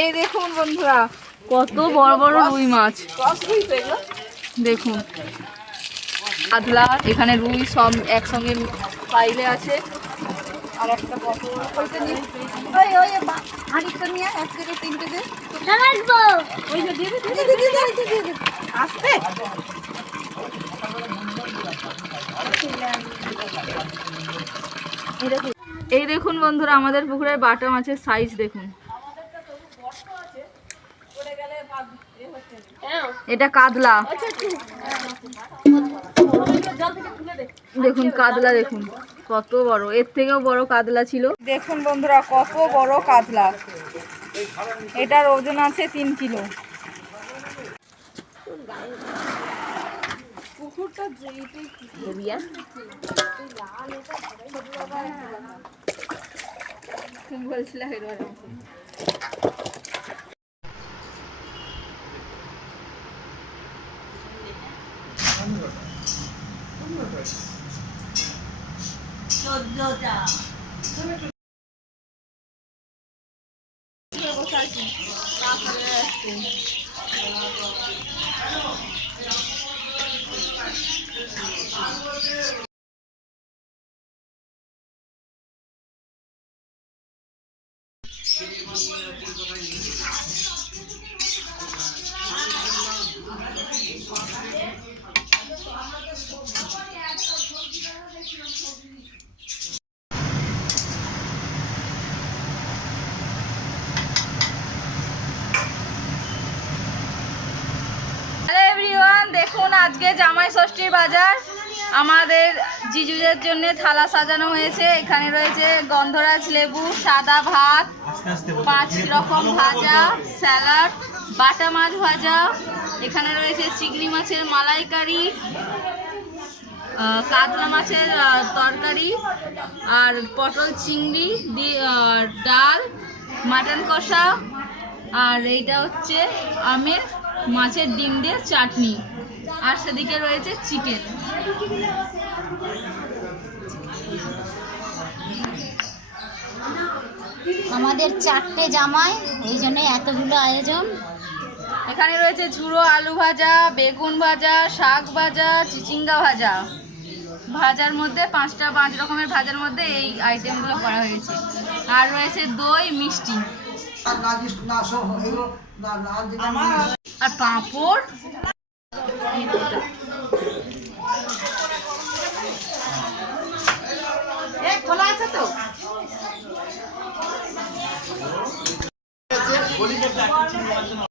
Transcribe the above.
এই দেখুন বন্ধুরা, কত বড় বড় রুই মাছ দেখুন। কাতলা, এখানে রুই সব একসঙ্গে পাইলে আছে। আর একটা কত হাঁড়িটা নিয়ে এক থেকে তিনটে দিয়ে আসতে। এই দেখুন বন্ধুরা, আমাদের পুকুরের বাটা মাছের সাইজ দেখুন। এটা কাতলা দেখুন, কাতলা দেখুন কত বড়, এর থেকেও বড় কাতলা ছিল। দেখুন বন্ধুরা, কত বড় কাতলা, এটার ওজন আছে 3 কিলো। পুকুরটা তুমি বলছিলে দেখুন, আজকে জামাই ষষ্ঠীর বাজার। আমাদের জিজুদের জন্য থালা সাজানো হয়েছে। এখানে রয়েছে গন্ধরাজ লেবু, সাদা ভাত, 5 রকম ভাজা, স্যালাড, বাটা মাছ ভাজা, এখানে রয়েছে চিংড়ি মাছের মালাইকারি, কাতলা মাছের তরকারি, আর পটল চিংড়ি দিয়ে ডাল, মাটন কষা, আর এইটা হচ্ছে আমের মাছের ডিম দিয়ে চাটনি, আর সেদিকে রয়েছে চিকেন। আমাদের 4টে জামাই, ওই জন্য এতগুলো আয়োজন। এখানে রয়েছে ঝুড়ো আলু ভাজা, বেগুন ভাজা, শাক ভাজা, চিচিঙ্গা ভাজা। ভাজার মধ্যে 5 রকমের ভাজার মধ্যে এই আইটেমগুলো করা হয়েছে। আর রয়েছে দই, মিষ্টি আর পাঁপড়। খোলা আছে তো।